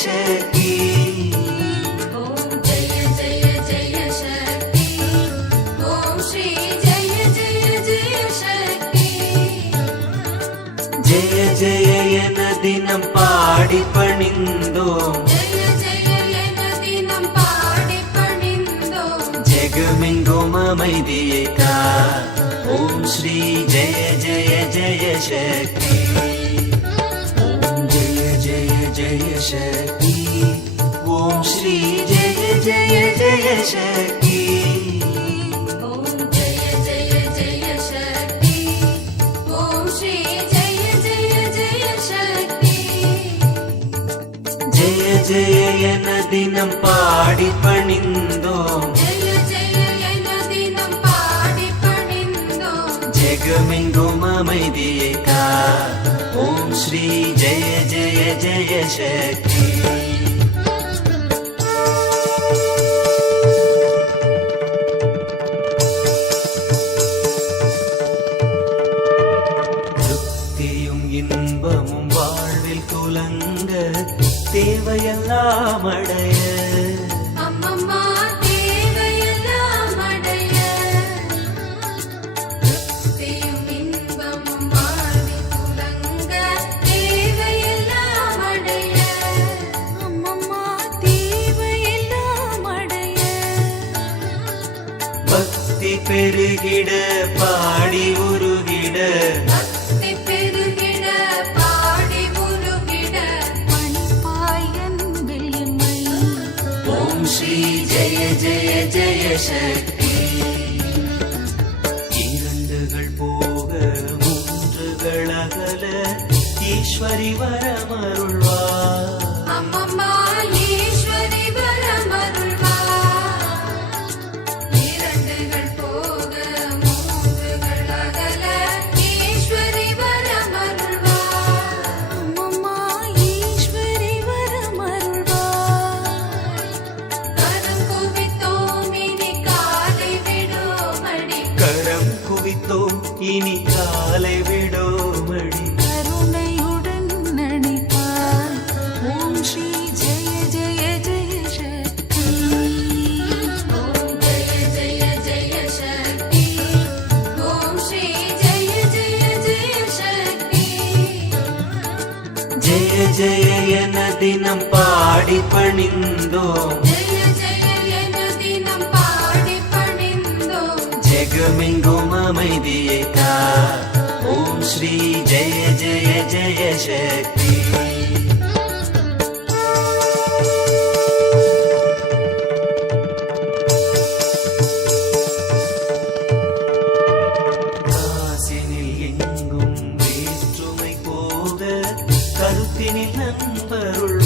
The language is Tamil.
शक्ति ओम जय जय जय शक्ति ओम श्री जय जय जय शक्ति जय जय एन दिनं पाडि पणिन्दोम जय जय एन दिनं पाडि पणिन्दोम जगमेंगुम அமைதியேகா ओम श्री जय जय जय शक्ति ओम जय जय जय शक्ति ओम श्री जय जय जय शक्ति ओम जय जय जय शक्ति ओम श्री जय जय जय शक्ति जय जय एन दिनं पाडि पणिन्दोम जय जय एन दिनं पाडि पणिन्दोम जगमेंगुम அமைதியேகா ओम श्री जय जय जय शक्ति திருப்தியும் இன்பமும் வாழ்வில் துலங்க தேவையெல்லாம் அடைய அம்மம்மா தேவையெல்லாம் அடைய திருப்தியும் இன்பமும் வாழ்வில் துலங்க தேவையெல்லாம் அடைய அம்மம்மா தேவையெல்லாம் அடைய பக்தி பெருகிட பாடி உருகிட பக்தி பெருகிட பாடி உருகிட மணிப்பாயன் வெள்ளிமை ஓம் ஸ்ரீ ஜெய ஜெய ஜெய சக்தி இரண்டுகள் போக மூன்றுகள் அகல ஈஸ்வரி வரமருள்வார் அம்மம்மா ஈஸ்வரி வரமருள்வார் இரண்டுகள் போக மூன்றுகள் அகல ஈஸ்வரி வரமருள்வார் அம்மம்மா ஈஸ்வரி வரமருள்வார் கரம் குவித்தோம் இனி காலை விடோமடி கரம் குவித்தோம் இனி காலை விடோமடி கருணையுடன் நடிப்பார் ஓம் ஸ்ரீ ஜெய ஜெய ஜெய சக்தி ஓம் ஜெய ஜெய ஜெய சக்தி ஓம் ஸ்ரீ ஜெய ஜெய ஜெய சக்தி ஜெய ஜெய என தினம் பாடி பணிந்தோம் ஜெய ஜெய என தினம் பாடி பணிந்தோம் ஜெகமெங்கும் அமைதியேகா ஓம் ஸ்ரீ ஜெய ஜெய ஜெய சக்தி காசினில் எங்கும் வேற்றுமை போக கருத்தினில் நண்பருள்